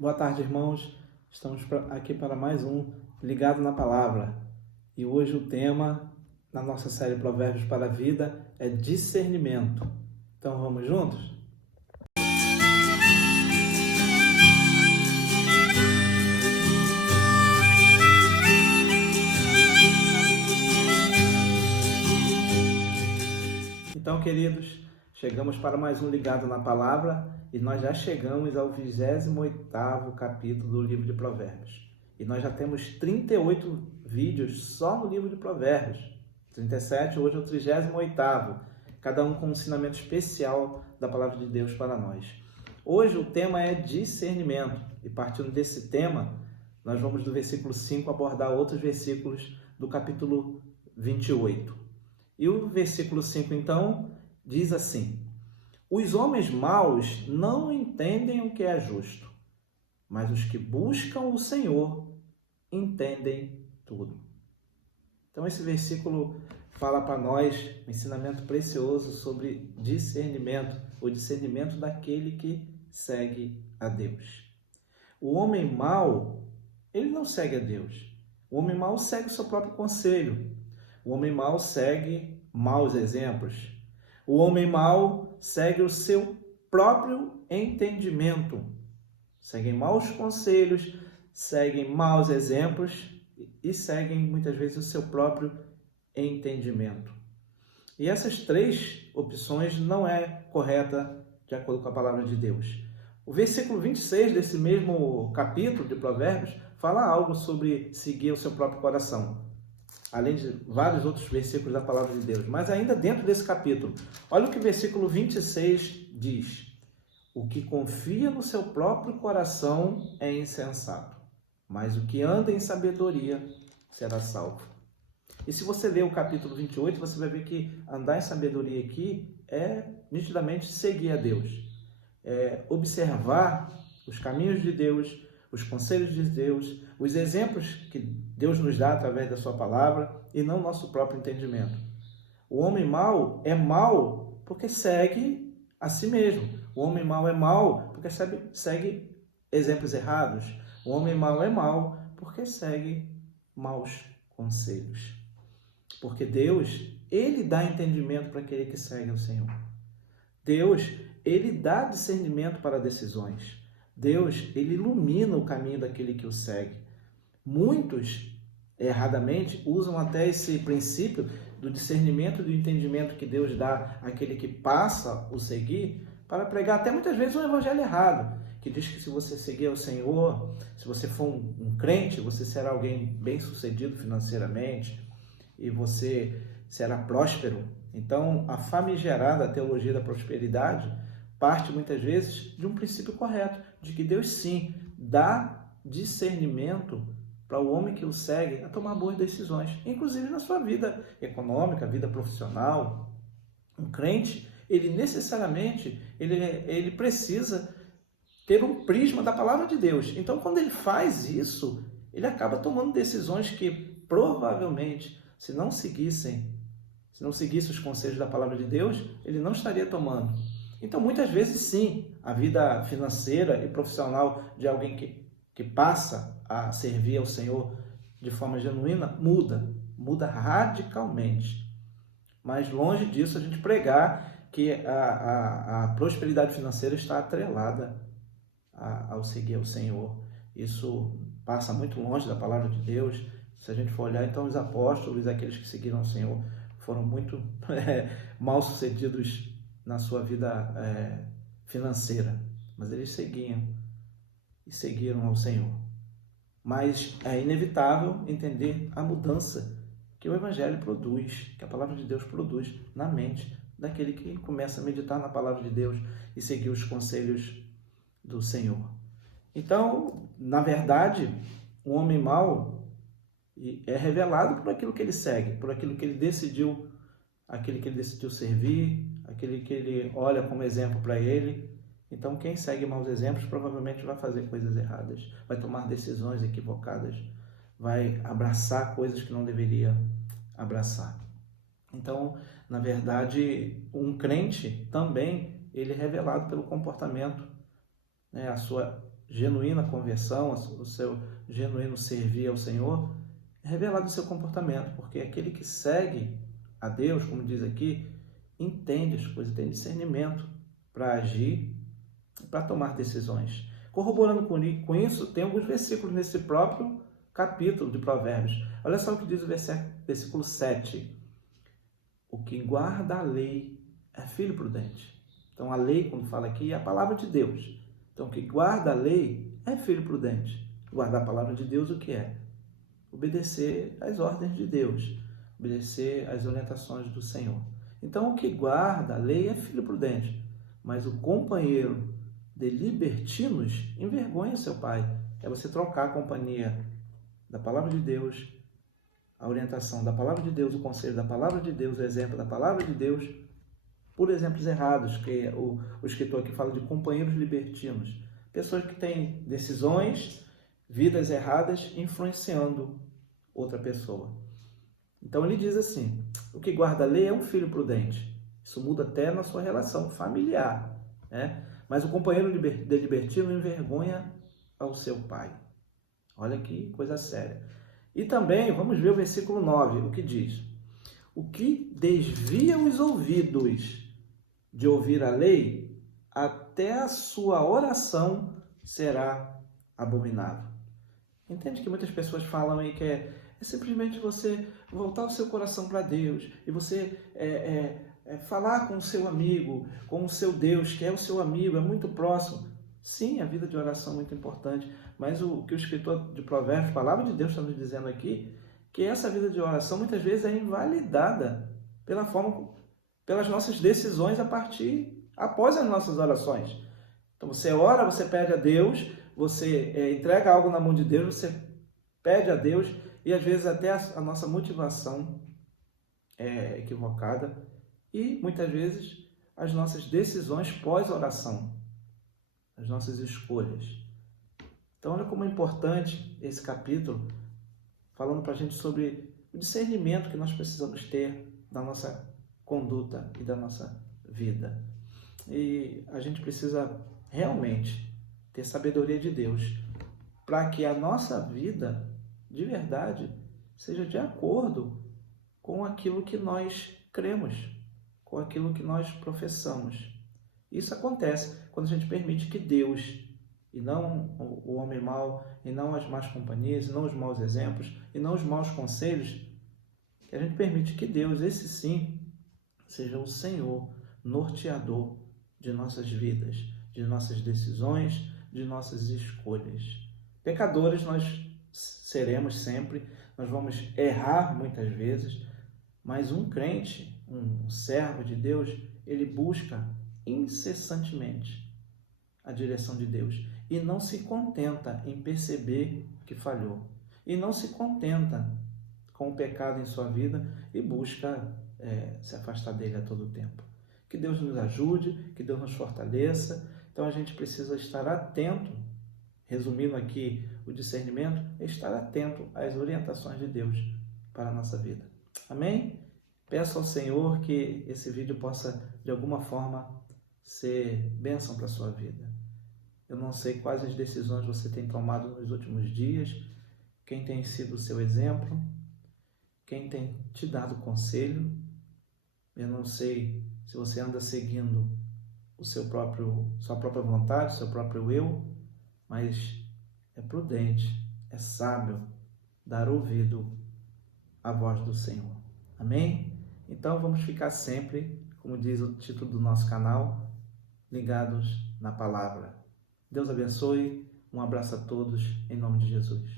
Boa tarde, irmãos. Estamos aqui para mais um Ligado na Palavra. E hoje o tema na nossa série Provérbios para a Vida é discernimento. Então vamos juntos? Então, queridos, chegamos para mais um Ligado na Palavra e nós já chegamos ao 28º capítulo do livro de Provérbios. E nós já temos 38 vídeos só no livro de Provérbios. 37, hoje é o 38º, cada um com um ensinamento especial da Palavra de Deus para nós. Hoje o tema é discernimento e partindo desse tema, nós vamos do versículo 5 abordar outros versículos do capítulo 28. E o versículo 5, então, diz assim: os homens maus não entendem o que é justo, mas os que buscam o Senhor entendem tudo. Então, esse versículo fala para nós um ensinamento precioso sobre discernimento, o discernimento daquele que segue a Deus. O homem mau, ele não segue a Deus. O homem mau segue o seu próprio conselho. O homem mau segue maus exemplos. O homem mau segue o seu próprio entendimento. Seguem maus conselhos, seguem maus exemplos e seguem muitas vezes o seu próprio entendimento. E essas três opções não é correta de acordo com a palavra de Deus. O versículo 26 desse mesmo capítulo de Provérbios fala algo sobre seguir o seu próprio coração, além de vários outros versículos da palavra de Deus. Mas ainda dentro desse capítulo, olha o que o versículo 26 diz: o que confia no seu próprio coração é insensato, mas o que anda em sabedoria será salvo. E se você ler o capítulo 28, você vai ver que andar em sabedoria aqui é nitidamente seguir a Deus, é observar os caminhos de Deus, os conselhos de Deus, os exemplos que Deus nos dá através da sua palavra e não nosso próprio entendimento. O homem mau é mau porque segue a si mesmo. O homem mau é mau porque segue exemplos errados. O homem mau é mau porque segue maus conselhos. Porque Deus, ele dá entendimento para aquele que segue o Senhor. Deus, ele dá discernimento para decisões. Deus, ele ilumina o caminho daquele que o segue. Muitos, erradamente, usam até esse princípio do discernimento e do entendimento que Deus dá àquele que passa o seguir para pregar até muitas vezes um evangelho errado, que diz que se você seguir ao Senhor, se você for um crente, você será alguém bem-sucedido financeiramente e você será próspero. Então, a famigerada teologia da prosperidade parte muitas vezes de um princípio correto, de que Deus sim dá discernimento para o homem que o segue a tomar boas decisões, inclusive na sua vida econômica, vida profissional. Um crente, ele necessariamente, ele precisa ter um prisma da palavra de Deus. Então, quando ele faz isso, ele acaba tomando decisões que provavelmente, se não seguisse os conselhos da palavra de Deus, ele não estaria tomando. Então, muitas vezes, sim, a vida financeira e profissional de alguém que passa a servir ao Senhor de forma genuína muda radicalmente. Mas longe disso a gente pregar que a prosperidade financeira está atrelada ao seguir ao Senhor. Isso passa muito longe da palavra de Deus. Se a gente for olhar, então, os apóstolos, aqueles que seguiram o Senhor, foram muito mal sucedidos na sua vida financeira, mas eles seguiram ao Senhor. Mas é inevitável entender a mudança que o Evangelho produz, que a palavra de Deus produz na mente daquele que começa a meditar na palavra de Deus e seguir os conselhos do Senhor. Então, na verdade, o homem mau é revelado por aquilo que ele segue, por aquilo que ele decidiu, aquele que ele decidiu servir, aquele que ele olha como exemplo para ele. Então, quem segue maus exemplos provavelmente vai fazer coisas erradas, vai tomar decisões equivocadas, vai abraçar coisas que não deveria abraçar. Então, na verdade, um crente também, ele é revelado pelo comportamento, né? A sua genuína conversão, o seu genuíno servir ao Senhor, é revelado no seu comportamento, porque aquele que segue a Deus, como diz aqui, entende as coisas, tem discernimento para agir, para tomar decisões. Corroborando com isso, tem alguns versículos nesse próprio capítulo de Provérbios. Olha só o que diz o versículo 7. O que guarda a lei é filho prudente. Então, a lei, quando fala aqui, é a palavra de Deus. Então, o que guarda a lei é filho prudente. Guardar a palavra de Deus, o que é? Obedecer às ordens de Deus, obedecer às orientações do Senhor. Então, o que guarda a lei é filho prudente, mas o companheiro de libertinos envergonha seu pai. É você trocar a companhia da palavra de Deus, a orientação da palavra de Deus, o conselho da palavra de Deus, o exemplo da palavra de Deus, por exemplos errados, que o escritor aqui fala de companheiros libertinos, pessoas que têm decisões, vidas erradas, influenciando outra pessoa. Então ele diz assim, o que guarda a lei é um filho prudente. Isso muda até na sua relação familiar, né? Mas o companheiro de libertino envergonha ao seu pai. Olha que coisa séria. E também, vamos ver o versículo 9, o que diz. O que desvia os ouvidos de ouvir a lei, até a sua oração será abominável. Entende que muitas pessoas falam aí que é simplesmente você voltar o seu coração para Deus e você falar com o seu amigo, com o seu Deus, que é o seu amigo, é muito próximo. Sim, a vida de oração é muito importante, mas o que o escritor de Provérbios, a palavra de Deus está nos dizendo aqui, que essa vida de oração muitas vezes é invalidada pelas nossas decisões após as nossas orações. Então você ora, você pede a Deus, você entrega algo na mão de Deus, você pede a Deus e às vezes até a nossa motivação é equivocada e muitas vezes as nossas decisões pós-oração, as nossas escolhas. Então olha como é importante esse capítulo, falando para a gente sobre o discernimento que nós precisamos ter na nossa conduta e da nossa vida. E a gente precisa realmente ter sabedoria de Deus para que a nossa vida, de verdade, seja de acordo com aquilo que nós cremos, com aquilo que nós professamos. Isso acontece quando a gente permite que Deus, e não o homem mau, e não as más companhias, e não os maus exemplos, e não os maus conselhos, que a gente permite que Deus, esse sim, seja o Senhor norteador de nossas vidas, de nossas decisões, de nossas escolhas. Pecadores nós seremos sempre, nós vamos errar muitas vezes, mas um crente, um servo de Deus, ele busca incessantemente a direção de Deus e não se contenta em perceber que falhou e não se contenta com o pecado em sua vida e busca se afastar dele a todo tempo. Que Deus nos ajude, que Deus nos fortaleça. Então a gente precisa estar atento, resumindo aqui o discernimento, é estar atento às orientações de Deus para a nossa vida. Amém? Peço ao Senhor que esse vídeo possa, de alguma forma, ser bênção para a sua vida. Eu não sei quais as decisões você tem tomado nos últimos dias, quem tem sido o seu exemplo, quem tem te dado conselho. Eu não sei se você anda seguindo sua própria vontade, seu próprio eu, mas é prudente, é sábio dar ouvido à voz do Senhor. Amém? Então vamos ficar sempre, como diz o título do nosso canal, ligados na palavra. Deus abençoe, um abraço a todos, em nome de Jesus.